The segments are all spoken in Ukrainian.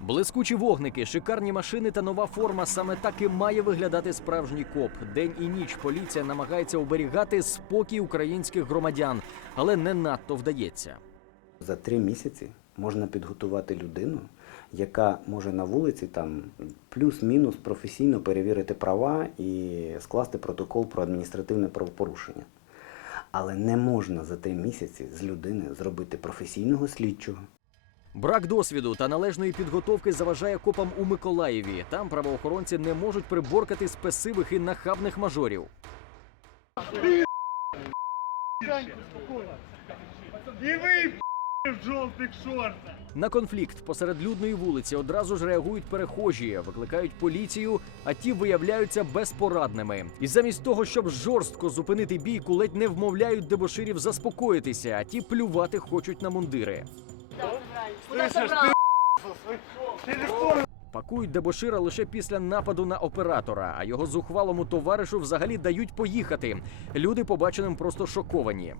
Блискучі вогники, шикарні машини та нова форма саме так і має виглядати справжній коп. День і ніч поліція намагається оберігати спокій українських громадян, але не надто вдається. За три місяці можна підготувати людину, яка може на вулиці там плюс-мінус професійно перевірити права і скласти протокол про адміністративне правопорушення. Але не можна за три місяці з людини зробити професійного слідчого, Брак досвіду та належної підготовки заважає копам у Миколаєві. Там правоохоронці не можуть приборкати спесивих і нахабних мажорів. І ви в жовтих шортах. На конфлікт посеред людної вулиці одразу ж реагують перехожі, викликають поліцію, а ті виявляються безпорадними. І замість того, щоб жорстко зупинити бійку, ледь не вмовляють дебоширів заспокоїтися, а ті плювати хочуть на мундири. Пакують дебошира лише після нападу на оператора, а його зухвалому товаришу взагалі дають поїхати. Люди побаченим просто шоковані.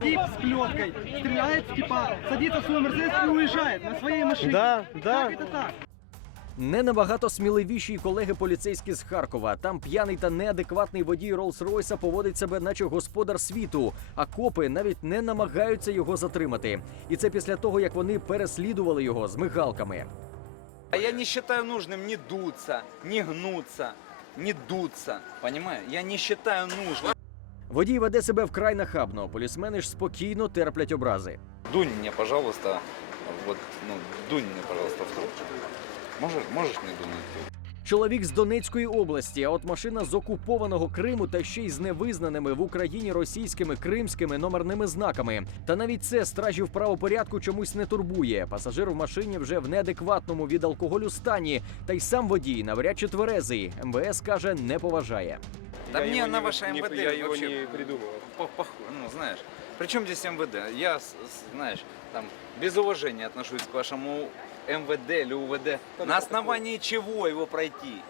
Тип с плеткой стреляет, типа садится в свой мерседес и уезжает на своей машине. Да, да. Как это так? Не набагато сміливіші колеги поліцейські з Харкова. Там п'яний та неадекватний водій Роллс-Ройса поводить себе, наче господар світу, а копи навіть не намагаються його затримати. І це після того, як вони переслідували його з мигалками. А я не считаю нужным не дуться, не гнуться, не дуться. Понимаю? Я не считаю нужным. Водій веде себе вкрай нахабно. Полісмени ж спокійно терплять образи. Дунь мне, пожалуйста, вот, ну, дунь мне, пожалуйста, в трубку. Можешь, можешь мне дунуть? Чоловік з Донецької області, а от машина з окупованого Криму та ще й з невизнаними в Україні російськими кримськими номерними знаками. Та навіть це стражів правопорядку чомусь не турбує. Пасажир в машині вже в неадекватному від алкоголю стані, та й сам водій навряд чи тверезий. МВС каже, не поважає. Я мне его на не- ваше не- МВД Я его вообще не придумал. по- пох- ну, знаешь. Причем здесь МВД? Я, с- с- знаешь, там, без уважения отношусь к вашему МВД или УВД. Да На ну, основании чего его пройти?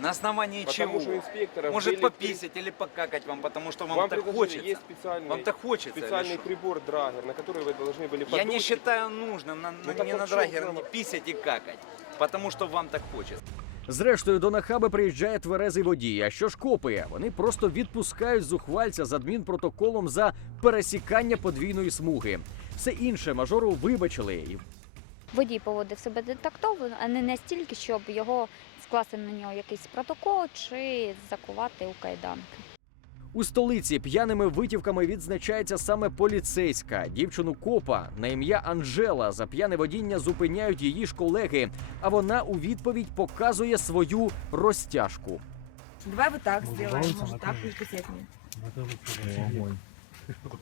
На основании Потому чего? что инспекторов Может были пописать или покакать вам, потому что вам, Вам так предложили, хочется. есть специальный, Вам так хочется. или специальный что? прибор драгер, на который вы должны были Я не подуть. считаю нужным на, на- так не вот на что драгер вам- не писать и какать, потому что вам так хочется. Зрештою, до нахаби приїжджає тверезий водій. А що ж копи? Вони просто відпускають зухвальця з адмінпротоколом за пересікання подвійної смуги. Все інше мажору вибачили і водій поводив себе детактовно, а не настільки, щоб його скласти на нього якийсь протокол чи закувати у кайданки. У столиці п'яними витівками відзначається саме поліцейська. Дівчину копа на ім'я Анжела за п'яне водіння зупиняють її ж колеги, а вона у відповідь показує свою розтяжку. Давай вот так сделаем, может так будет эффектнее.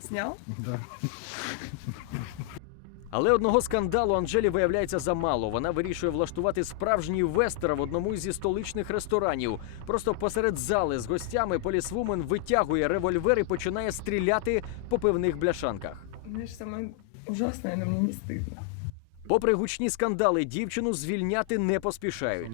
Снял? Але одного скандалу Анжелі виявляється замало. Вона вирішує влаштувати справжній вестер в одному зі столичних ресторанів. Просто посеред зали з гостями полісвумен витягує револьвер і починає стріляти по пивних бляшанках. Мне же самое ужасное, но мне не стыдно. Попри гучні скандали, дівчину звільняти не поспішають.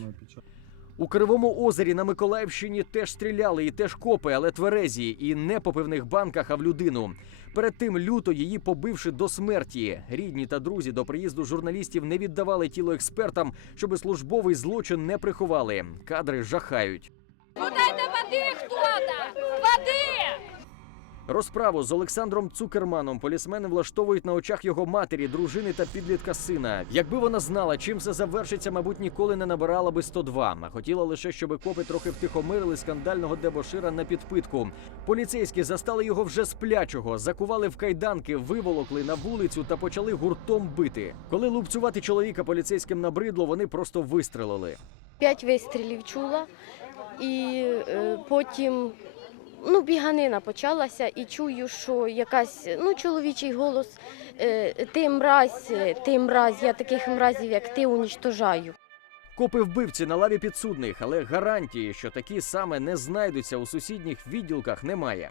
У Кривому озері на Миколаївщині теж стріляли і теж копи, але тверезі, і не по пивних банках, а в людину. Перед тим люто її побивши до смерті. Рідні та друзі до приїзду журналістів не віддавали тіло експертам, щоби службовий злочин не приховали. Кадри жахають. Подайте води хто-то! Води! Розправу з Олександром Цукерманом полісмени влаштовують на очах його матері, дружини та підлітка сина. Якби вона знала, чим це завершиться, мабуть, ніколи не набирала би 102, а хотіла лише, щоб копи трохи втихомирили скандального дебошира на підпитку. Поліцейські застали його вже сплячого, закували в кайданки, виволокли на вулицю та почали гуртом бити. Коли лупцювати чоловіка поліцейським набридло, вони просто вистрелили. П'ять вистрілів чула, і е, потім ну, біганина почалася, і чую, що якась ну, чоловічий голос е, ти мразь, е, ти мразь, я таких мразів, як ти, унічтожаю. Копи вбивці на лаві підсудних, але гарантії, що такі саме не знайдуться у сусідніх відділках, немає.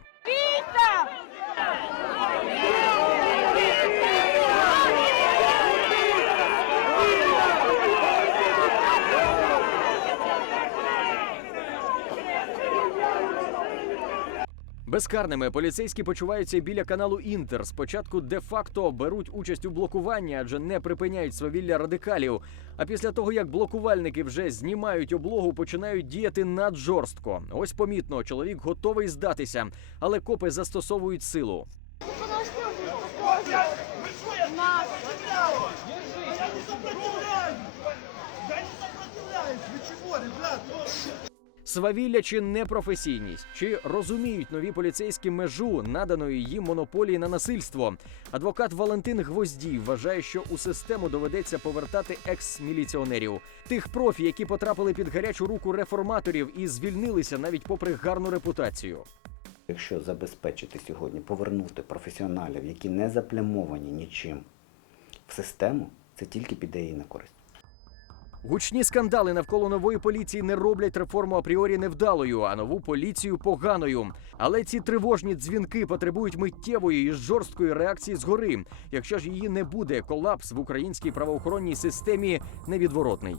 Безкарними поліцейські почуваються біля каналу Інтер. Спочатку де-факто беруть участь у блокуванні, адже не припиняють свавілля радикалів. А після того, як блокувальники вже знімають облогу, починають діяти наджорстко. Ось помітно, чоловік готовий здатися, але копи застосовують силу. Свавілля чи непрофесійність, чи розуміють нові поліцейські межу наданої їм монополії на насильство. Адвокат Валентин Гвоздій вважає, що у систему доведеться повертати екс-міліціонерів, тих профі, які потрапили під гарячу руку реформаторів і звільнилися навіть попри гарну репутацію. Якщо забезпечити сьогодні, повернути професіоналів, які не заплямовані нічим в систему, це тільки піде їй на користь. Гучні скандали навколо нової поліції не роблять реформу апріорі невдалою, а нову поліцію поганою. Але ці тривожні дзвінки потребують миттєвої і жорсткої реакції згори. Якщо ж її не буде, колапс в українській правоохоронній системі невідворотний.